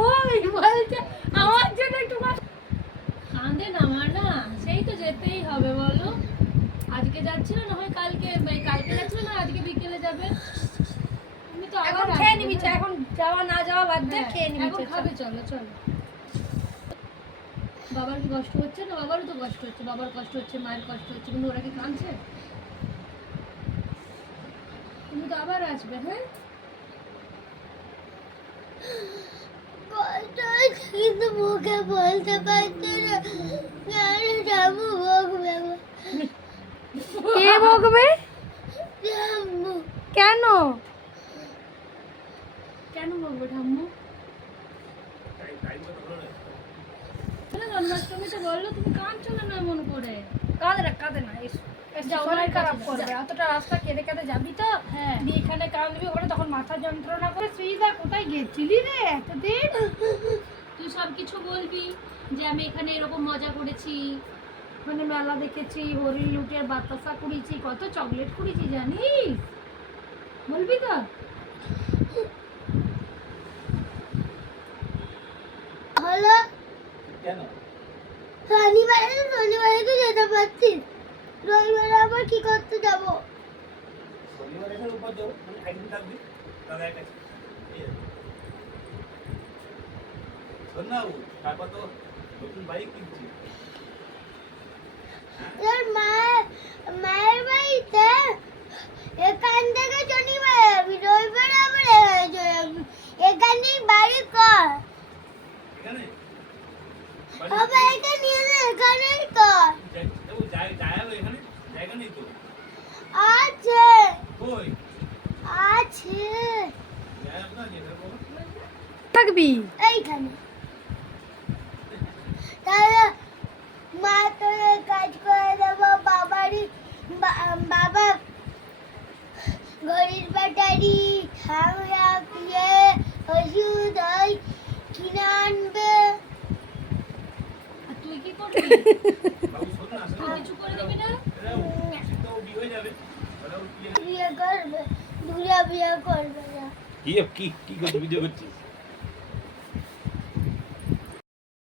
ওই বলছে আমার জন্য একটু কাঁদে না আমার না। সেই তো যেতেই হবে বলো। আজকে যাচ্ছিল না হয় কালকে মানে কালকে যাচ্ছিল না আজকে বিকেলে যাবে? তুমি তো এখন খেয়ে নিবি এখন যাওয়া না যাওয়া বাদ দে হ্যাঁ, খেয়ে নিবি এখন খাবে চলো চলো। বাবার কি কষ্ট হচ্ছে না? বাবারও তো কষ্ট হচ্ছে বাবার কষ্ট হচ্ছে মায়ের কষ্ট হচ্ছে কিন্তু ওরা কি কাঁদছে? তুমি তো আবার আসবে হ্যাঁ? মুখে বলতে পারতো না। কেন বকবে কে বকবে? কেন? কেন বলব ঠাম্মু? জন্মাষ্টমীতে বলল তুমি কাঁদছো কেন এমন করে? কাঁদে না কাঁদে না এসো। শরীর খারাপ করবে অতটা রাস্তা কেঁদে কেঁদে যাবি তো? হ্যাঁ। এখানে কাঁদবি ওখানে তখন মাথা যন্ত্রণা করে শ্রীদা কোথায় গেছিলি রে? এতদিন? তুই সব কিছু বলবি যে আমি এখানে এরকম মজা করেছি? ওখানে মেলা দেখেছি হরিণ লুটের বাতাসা করেছি কত চকলেট করেছি জানিস? বলবি তো? হলো? কেন? শনিবারে তো শনিবারে তো যেতে পারছিস রবিবারে আবার কি করতে যাব? শনিবার এখানে উপর যাব মানে একদিন থাকবি আছে? শোন না তারপর তো নতুন বাইক কিনছি। তোর মায়ের মায়ের বাড়িতে এখান থেকে শনিবারে যাবি রবিবারে আবার এখানে চলে যাবি। এখানেই বাড়ি কর। এখানে? সবাইকে নিয়ে এখানেই কর। জায়গা এখানে? জায়গা নেই তো? আছে। কই? আছে। এখানে? থাকবি? এইখানে তাহলে মা তোর কাজ করে দেবো বাবারই বা- বাবা ঘড়ির ব্যাটারি ঠান্ডা দিয়ে ওষুধ ওই কিনে আনবে। তুই কি করবি? বাবু শোন না শোন তুই না। কিছু করে দিবি না? এটা ও- শীতটা ও বিয়ে হয়ে যাবে। ওটা ও বিয়ে- বিয়ে করবে দূরে বিয়ে করবে না। কি কি কি ভিডিও করছিস